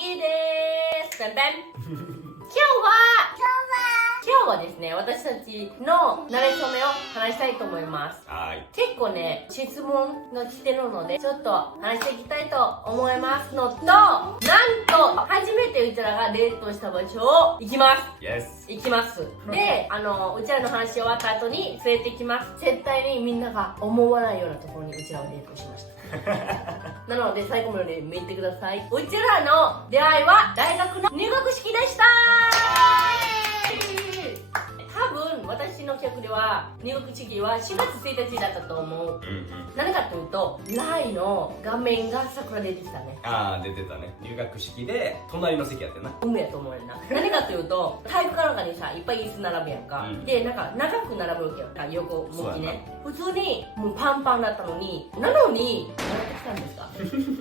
ギーです。てんてん。今日はですね、私たちの慣れ初めを話したいと思います。結構ね、質問が来てるので、ちょっと話していきたいと思いますのと、なんと、初めてうちらがデートした場所を行きます。行きます。で、うちらの話終わった後に連れてきます。絶対にみんなが思わないようなところにうちらはデートしました。なので最後まで見てください。うちらの出会いは大学の入学式でした。多分私の記憶では入学式は4月1日だったと思う。何かというとライの画面が桜出てきたね。出てたね。入学式で隣の席やってな。運命やと思うよな。何かというと体育館なんかにさいっぱい椅子並ぶやんか、でなんか長く並ぶわけよ、横向きね。普通にもうパンパンだったのに狙ってきたんですか？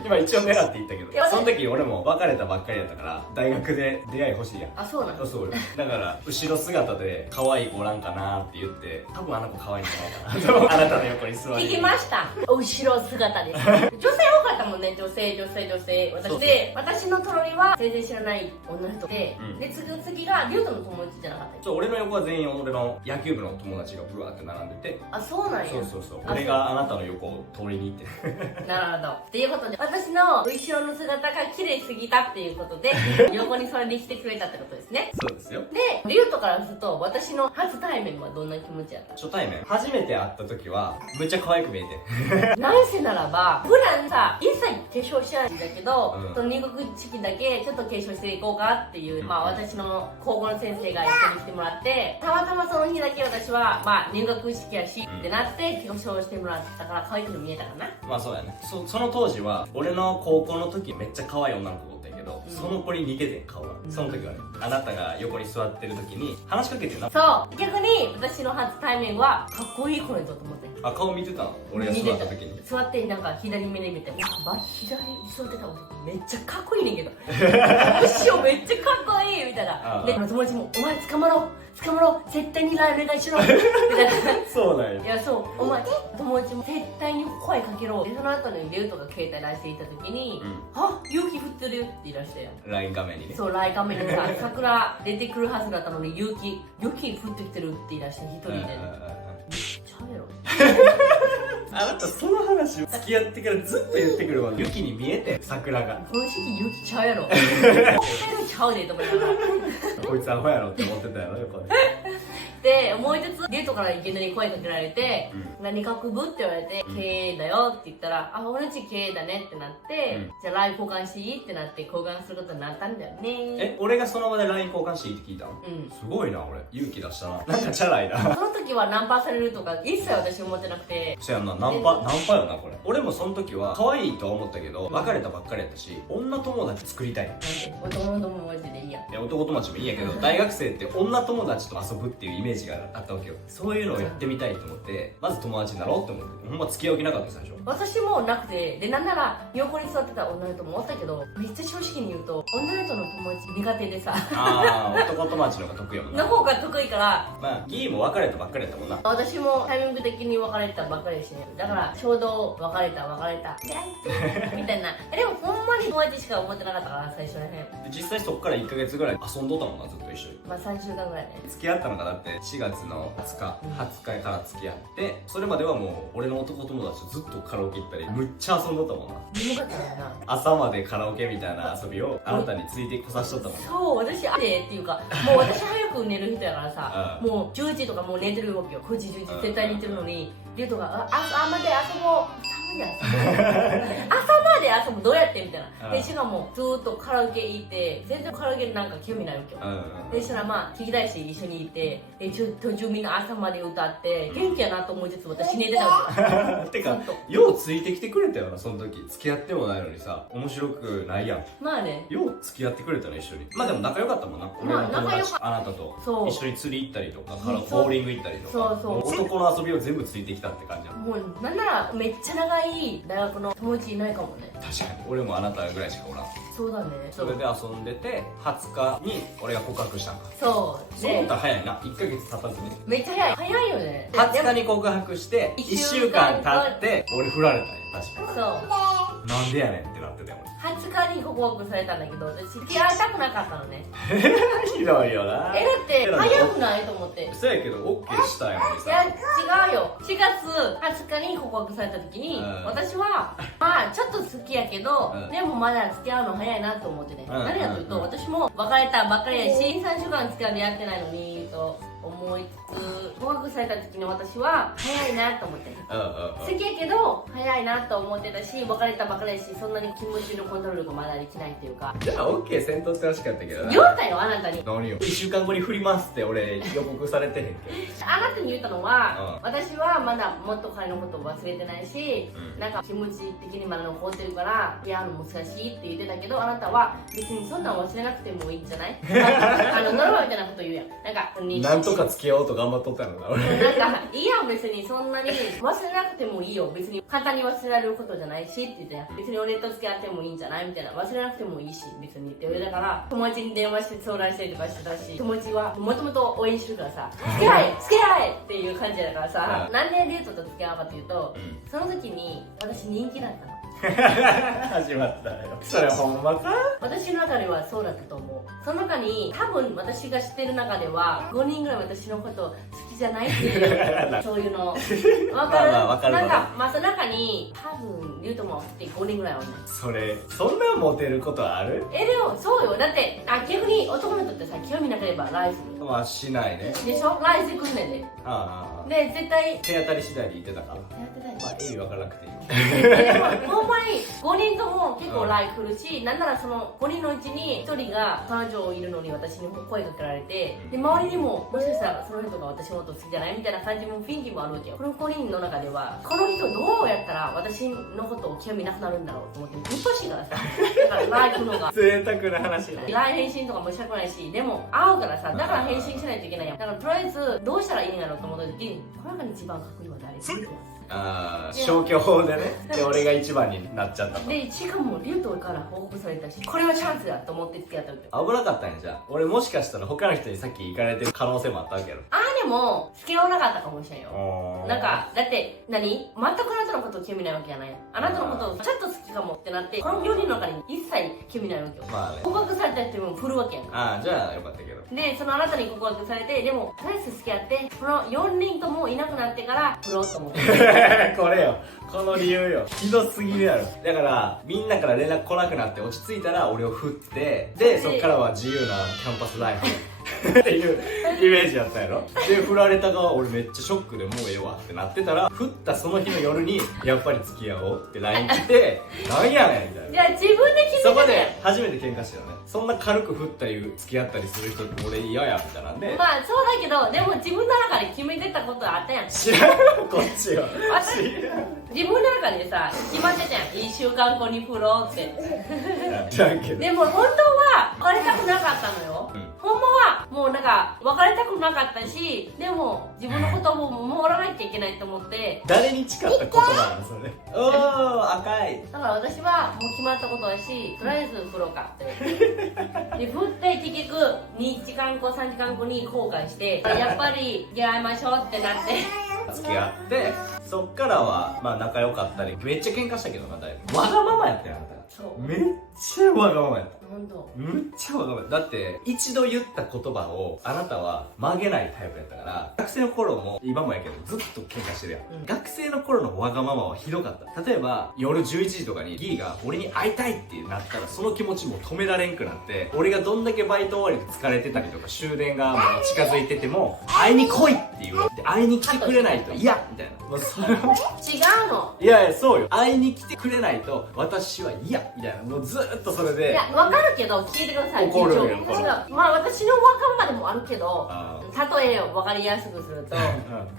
今一応狙って言ったけど、その時俺も別れたばっかりやったから大学で出会い欲しいやん。そうなの？そうよ。だから後ろ姿で可愛い子おらんかなって言って、多分あの子可愛いんじゃないかなとあなたの横に座り聞きました。後ろ姿です。女性多かったもんね。女性。私の隣は全然知らない女の人で、で次がリュウトの友達じゃなかった。そう、俺の横は全員俺の野球部の友達がブワーって並んでて。そうなんや。そう俺があなたの横を通りに行ってなるほど。っていうことで私の後ろの姿が綺麗すぎたっていうことで横にそれに来てくれたってことですね。そうですよ。でリュウトからすると私の初対面はどんな気持ちやった？初対面初めて会った時はめっちゃ可愛く見えてなんせならば普段さ一切化粧しないんだけど、その入学式だけちょっと化粧していこうかっていう、私の高校の先生が一緒に来てもらって、たまたまその日だけ私は入学式やしってなって化粧してもらったから可愛く見えたかな。そうやね。その当時は俺の高校の時めっちゃ可愛い女の子おったんやけど、その子に似ててん顔が。その時はね、あなたが横に座ってる時に話しかけてな。そう逆に私の初対面はかっこいい子にと思って。顔見てたの？俺が座った時に座ってなんか左目で見て、左に座ってた男めっちゃかっこいいねんけど後ろめっちゃかっこいいみたいな。で友達も「お前捕まろう絶対にライブお願いしろ」みたいなそうなんや。いやそうお前友達も絶対に声かけろ。でその後にリュウトが携帯出していた時に「勇気降ってるよ」って言い出してよ。 LINE 画面にね。そう LINE 画面にさ桜出てくるはずだったのに勇気降ってきてるって言い出して一人でちゃうやろあなたその話を付き合ってからずっと言ってくるわ。雪に見えて桜がこの時期雪ちゃうやろ本当にちゃうでと思いながらこいつアホやろって思ってたやろ横で。でもう一つデートからいきなり声かけられて「何学部?」って言われて「経営だよ」って言ったら「同じ経営だね」ってなって「じゃあ LINE 交換していい?」ってなって交換することになったんだよね。俺がその場で LINE 交換していいって聞いたの？すごいな。俺勇気出したな。なんかチャラいな。その時はナンパされるとか一切私思ってなくて。そやんな、ナンパよなこれ。俺もその時は可愛いとは思ったけど別れたばっかりやったし、女友達作りたい。男の友達でいいやん。いや男友達もいいんやけど大学生って女友達と遊ぶっていうイメージがあったわけよ。そういうのをやってみたいと思ってまず友達になろうって思って。ほんま付き合う気なかった最初。私もなくて、でなんなら横に座ってた女の人もおったけど、めっちゃ正直に言うと女の人の友達苦手でさ男友達の方が得意やもんな。の方が得意からギーも別れたばっかりやったもんな。私もタイミング的に別れたばっかりやしね。だからちょうど別れたみたいなでもほんまに友達しか思ってなかったから最初らへん。で実際そっから1ヶ月ぐらい遊んどったもんな、ずっと一緒に。3週間ぐらいね。付き合ったのがだって4月の20日から付き合って、それまではもう俺の男友達とずっとカラオケ行ったりむっちゃ遊んどったもんな。眠かったよな。朝までカラオケみたいな遊びをあなたについてこさしとったもんな。そう私っていうかもう私早く寝る人やからさもう10時とかもう寝てるわけよ。9時10時絶対寝てるのにリュウトが「朝まで遊ぼう」朝まで遊ぶどうやってみたいな。でしかもずーっとカラオケ行って全然カラオケなんか興味ないわけよ。でしたら聞きたいし一緒に行って途中みんな朝まで歌って元気やなと思いつつ私寝てたわけてかようついてきてくれたよな。その時付き合ってもないのにさ面白くないやん。ねよう付き合ってくれたね一緒に。でも仲良かったもんな。俺の友達あなたと一緒に釣り行ったりとかボーリング行ったりとか男の遊びを全部ついてきたって感じやん。もうなんならめっちゃ長い大学の友達いないかもね。確かに俺もあなたぐらいしかおらん。そうだね。それで遊んでて20日に俺が告白したんか。そうそう思ったら早いな。1ヶ月経たずにめっちゃ早いよね。20日に告白して1週間経って俺振られたんや。確かにそうなんでやねんってなってたよ20日に告白されたんだけど、私付き合いたくなかったのね。ひどいよな。だって早くないと思って。そうやけど OK したよね。いや違うよ。4月20日に告白された時に、私はまあちょっと好きやけど、でもまだ付き合うの早いなと思ってね。何かというと、私も別れたばっかりやし、3週間付き合ってやってないのにと思いつつ、告白された時に私は早いなと思って好きやけど早いなと思ってたし、別れたばっかりやし、そんなに気持ちのコントロールがまだできないっていうか。じゃあ OK せんとってほしかったけどな。言ったよ、あなたに。何よ、1週間後に振りますって俺予告されてへんけどあなたに言ったのは、私はまだ元彼のことを忘れてないし、なんか気持ち的にまだ残ってるから付き合うの難しいって言ってたけど、あなたは別にそんなん忘れなくてもいいんじゃないノルマみたいなこと言うやん。なんとか付き合おうと頑張っとったのな俺。なんかいいやん、別にそんなに忘れなくてもいいよ、別に簡単に忘れられることじゃないしって言ってやん。別に俺と付き合ってもいいんじゃないみたいな、忘れなくてもいいし別にって言うだから、友達に電話して相談したりとかしてたし、友達はもともと応援してるからさ、付き合え付き合えっていう感じだからさ、なんでリュウトと付き合うかっていうと、その時に私人気だったの。始まったよ。それほんまか？私の中ではそうだったと思う。その中に多分私が知ってる中では5人ぐらい私のこと好きじゃないっていうそういうの分かる？分かる。なんかその中に多分リュウトもって5人ぐらいはね。それそんなモテることある？でもそうよ。だって逆に男の人ってさ、興味なければライスまあしないね。でしょ？ライス来んねんで。で絶対手当たり次第で言ってたか？手当たり。まあ意味分からなくていいよ。ほんまに5人とも結構ライク来るし、なんならその5人のうちに1人が彼女いるのに私に声かけられて、で周りにももしかしたらその人が私のこと好きじゃないみたいな感じも雰囲気もあるわけよ。この5人の中ではこの人どうやったら私のことを興味なくなるんだろうと思って、うっとしいからさ、だからライクのが贅沢な話だ。ライ返信とかもしたくないし、でも会うからさ、だから返信しないといけないやん。だからとりあえずどうしたらいいんやろうと思った時に、この中に一番かっこいいのは誰って言ってます。消去法でね。で俺が一番になっちゃったと。でしかもリュウトから報告されたし、これはチャンスだと思って付き合ったわけ。危なかったんや。じゃあ俺もしかしたら他の人にさっき行かれてる可能性もあったわけやろ。でも付き合わなかったかもしれんよ。なんかだって全くあなたのことを興味ないわけじゃない。あなたのことをちょっと好きかもってなって、この4人の中に一切興味ないわけよ。告白された人も振るわけやん。じゃあよかったけど。でそのあなたに告白されて、でもとりあえず付き合ってこの4人ともいなくなってから振ろうと思ってこれよ、この理由よ。ひどすぎるやろ。だからみんなから連絡来なくなって落ち着いたら俺を振って、でそっからは自由なキャンパスライフっていうイメージやったやろ。で振られた側俺めっちゃショックでもうええわってなってたら、振ったその日の夜にやっぱり付き合おうって LINE 来てなんやねんみたいな。じゃあ自分で決めて。そこで初めて喧嘩したよね。そんな軽く振ったり付き合ったりする人俺嫌やみたいなんで。まあそうだけど、でも自分の中で決めてたことあったやん。知らんこっちは。自分の中でさ決まってたやん、1週間後に振ろうって知らんけど。でも本当は別れたくなかったのよ、ほんまはもうなんか別れたくなかったし、でも自分のことも守らなきゃいけないと思って。誰に誓った言葉なのそれ。おー赤い。だから私はもう決まったことだし、とりあえず振ろうかってで振って結局2時間後3時間後に後悔して、やっぱり出会いましょうってなって付き合って、そっからはまあ仲良かったり、めっちゃ喧嘩したけどな。だいぶわがままやったよあなた。めっちゃわがままやった。本当。めっちゃわがままだって、一度言った言葉をあなたは曲げないタイプやったから、学生の頃も今もやけどずっと喧嘩してるやん、学生の頃のわがままはひどかった。例えば夜11時とかにギーが俺に会いたいってなったら、その気持ちも止められんくなって、俺がどんだけバイト終わりで疲れてたりとか終電がもう近づいてても会いに来いって言われて、会いに来てくれないと嫌みたいな。もうそれも違うの。いやいやそうよ、会いに来てくれないと私は嫌みたいな、もうずっとそれで。いや分かるけど聞いてください。怒るよ。違う、まあ私のわがままでもあるけど、例えを分かりやすくすると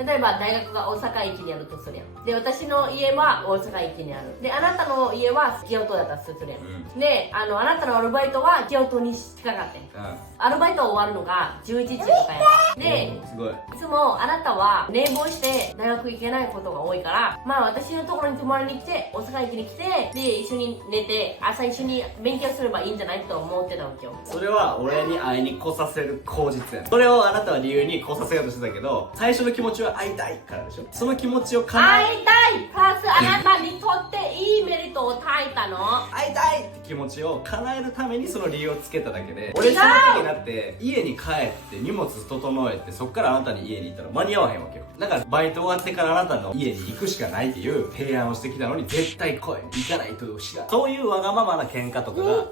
例えば大学が大阪駅にあるとするやん。で私の家は大阪駅にある。であなたの家は京都だったとするやん、であなたのアルバイトは京都に近かったん、アルバイト終わるのが11時とかやで、すごい。いつもあなたは寝坊して大学行けないことが多いから、まあ私のところに泊まりに来て、大阪駅に来て、で一緒に寝て朝一緒に勉強すればいいんじゃないと思ってたわけよ。それは俺に会いに来させる口実やね。それをあなたは理由に来させようとしてたけど、最初の気持ちは会いたいからでしょ。その気持ちを会いたいプラスあなたにとっていいメリットことを炊いたの。会いたいって気持ちを叶えるためにその理由をつけただけで、俺その時になって家に帰って荷物整えて、そっからあなたに家に行ったら間に合わへんわけよ。だからバイト終わってからあなたの家に行くしかないっていう提案をしてきたのに、絶対来い、行かないと知らん。そういうわがままな喧嘩とかが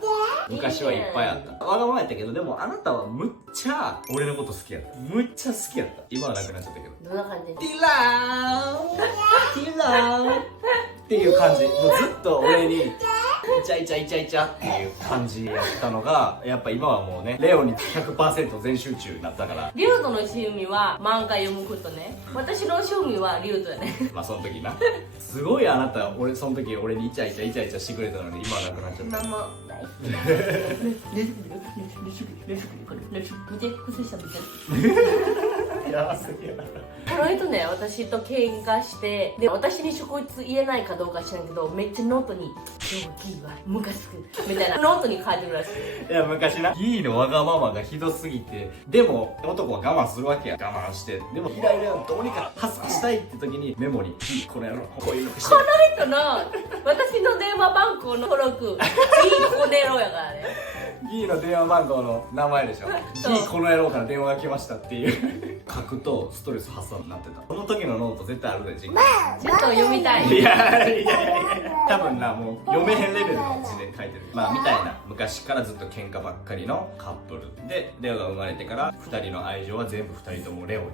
昔はいっぱいあった。わがままやったけど、でもあなたはむっちゃ俺のこと好きやった。むっちゃ好きやった。今はなくなっちゃったけど、どんな感じ？ティラーティラーっていう感じ。もうずっと俺にイチャイチャイチャイチャっていう感じやったのが、やっぱ今はもうね、レオに 100% 全集中になったから。リュウトの趣味は漫画読むことね。私の趣味はリュウトやね。まあその時な、すごいあなた、俺その時俺にイチャイチャイチャイチャしてくれたのに、今はなくなっちゃった。ママ大好きだ。見て、靴下見て。やばすぎやな。この人ね、私と喧嘩して、で、私に職質言えないかどうか知らんけど、めっちゃノートに「今日はギーはムカつく」みたいなノートに書いてるらしい。いや昔な、ギーのわがままがひどすぎて、でも男は我慢するわけや。我慢して、でもイライラをどうにか発散したいって時にメモに「ギーこの野郎こういうのしてこの人の私の電話番号の登録、ギーこの野郎やからね。ギーの電話番号の名前でしょ。そうギーこの野郎から電話が来ましたっていう書くとストレス発散になってた。この時のノート絶対あるで、実家。ちょっと読みたい。いやいやいやいや、多分な、もう読めへんレベルの字で書いてる。まあみたいな、昔からずっと喧嘩ばっかりのカップルで、レオが生まれてから2人の愛情は全部2人ともレオに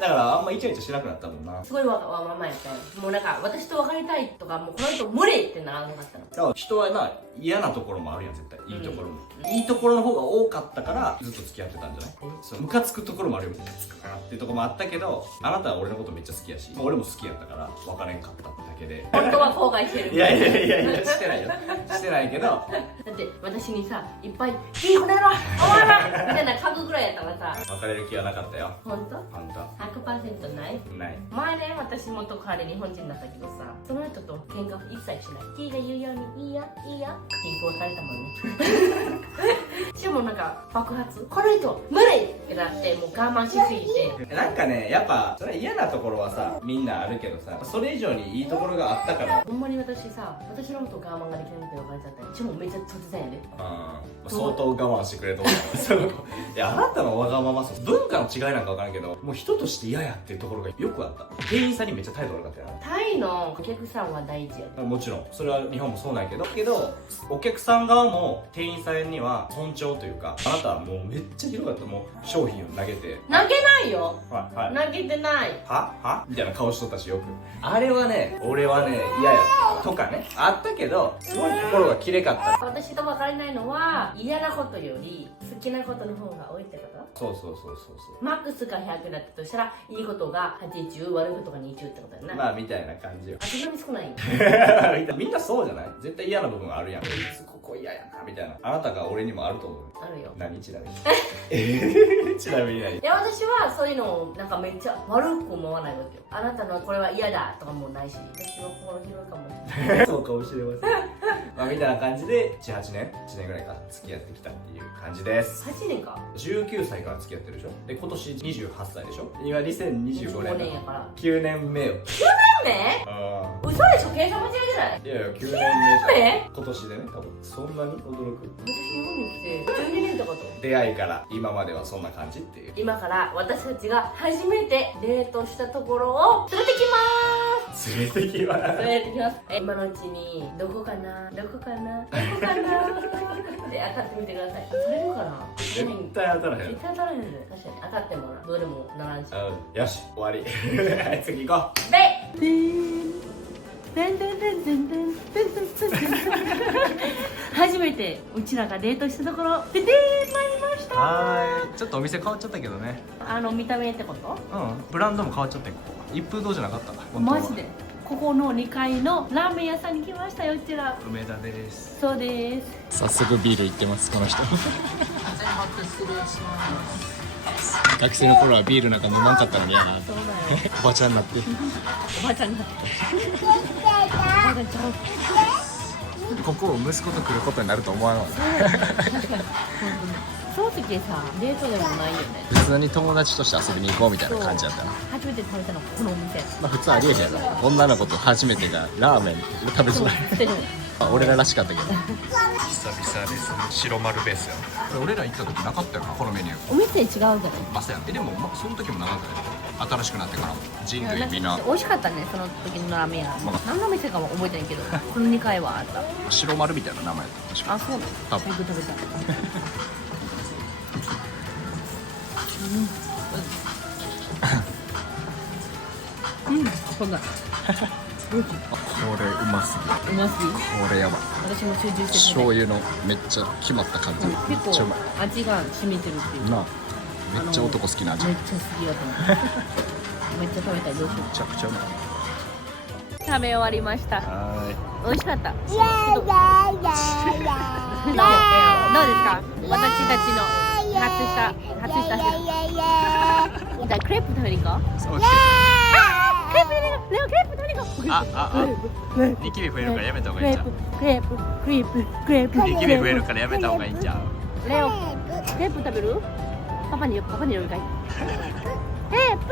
だからあんまイチャイチャしなくなったもんな。すごいわがままやったよ。もうなんか私と別れたいとか、もうこの人無理ってならなかったの。だから人はな、嫌なところもあるやん、絶対。いいところも、いいところの方が多かったからずっと付き合ってたんじゃない？そう、ムカつくところもあるよ。ムカつくなっていうところもあったけど、あなたは俺のことめっちゃ好きやし、俺も好きやったから別れんかっただけで。本当は後悔してる。いやいやいやいや、してないよ。してないけど、だって私にさ、いっぱい「いい子だろお前ら!」みたいな書くぐらいやったからさ。別れる気はなかったよ。本当？あんた 100% ない？ない。前ね、私元彼日本人だったけどさ、その人と喧嘩一切しない。T が言うように「いいやいいや」って言わされたもんね。しかもなんか爆発、この人無理ってなって、もう我慢しすぎて。なんかね、やっぱそれ嫌なところはさ、みんなあるけどさ、それ以上にいいところがあったから。ほんまに私さ、私のこと我慢ができなくて別れちゃったり、しかもめっちゃ突然やで。相当我慢してくれと思う。そのいや、あなたのわがままさ、文化の違いなんか分からんけど、もう人として嫌やっていうところがよくあった。店員さんにめっちゃ態度悪かったよな。タイのお客さんは大事やで。もちろんそれは日本もそうなんやけどお客さん側も店員さんには尊重というか、あなたはもうめっちゃひどかった。もう商品を投げて、投げないよ。はいはい、投げてない。はみたいな顔しとったし、よく。あれはね、俺はね、嫌やったとかね、あったけど、すごい心がきれかった。私と別れないのは嫌なことより好きなことの方が多いってこと？そうそうマックスが100だったとしたら、いいことが80、悪いことが20ってことやな。まあみたいな感じよ。あ、そんなに少ないみんなそうじゃない？絶対嫌な部分あるやん。いつここ嫌やなみたいな。あなたが俺にもあると思う。あるよ。何ちなみにちなみに何？いや、私はそういうのをなんかめっちゃ悪く思わないわけよ。あなたのこれは嫌だとかもないし、私は心広いかもしれない。そうかもしれません。まあみたいな感じで1、8年1年ぐらいか付き合ってきたっていう感じです。8年か。19歳から付き合ってるでしょ。で今年28歳でしょ。今2025 15年年やから9年目よ。9年あ目？嘘でしょ、計算間違えてない？いやいや9年目じゃん。え？今年でね、多分そんなに驚く。私日本に来て12年ってこと？出会いから今まではそんな感じっていう。今から私たちが初めてデートしたところを連れてきまーす。連れてきます。連れてきます。今のうちにどこかなどこかなどこかなって当たってみてください。当たれるかな？絶対当たらへん。絶対当たらへんね。確かに当たってもな、どうでもならんし。よし終わりはい次行こう。初めてうちらがデートしたところで参りました。ちょっとお店変わっちゃったけどね。見た目ってこと？ブランドも変わっちゃったよ。ここ一風堂じゃなかったマジで。ここの2階のラーメン屋さんに来ましたよ、うちら。梅田です。そうです。早速ビールいってます、この人。失礼します。学生の頃はビールなんか飲まんかったのにやな。そうだよ。おばちゃんになっておばあちゃんになって。おばあちゃんちゃう。ここを息子と来ることになると思わなかった。確かに。正直さ、デートでもないよね。普通に友達として遊びに行こうみたいな感じだったな。初めて食べたのこのお店。まあ普通ありえへんやろ。女の子と初めてがラーメン食べづらい。捨てる。俺ららしかったけど。久々です白丸ベースよ。俺ら行った時なかったよな、このメニュー。お店違うからね。まさやん。でも、その時もなかったよ。新しくなってから人類みんな美味しかったね、その時のラーメン屋。何の店かは覚えてないけど、この2回はあった。白丸みたいな名前だった確か。あ、そうなの。多分僕食べた。こんな。これうますぎる。うますぎ。これやばい。私も集中して醤油のめっちゃ決まった感じ。めっ結構ちゃうまい。味が染みてるっていう。なあ、めっちゃ男好きな味。めめっちゃ好きだと思う。めっちゃ食べたい。どうしよう。ちゃくちゃうまい。食べ終わりました。は美味しかった。どうですか？私たちの初したじゃあクレープ食べに行こう。ーい。そう。クレープ食べに行こう。レオクレープ食べに行こう。ニキビ増えるからやめた方がいいんちゃう。クレープ。ニキビ増えるからやめた方がいいんちゃう。レオクレープ食べる？パパに呼びかい。クレープ。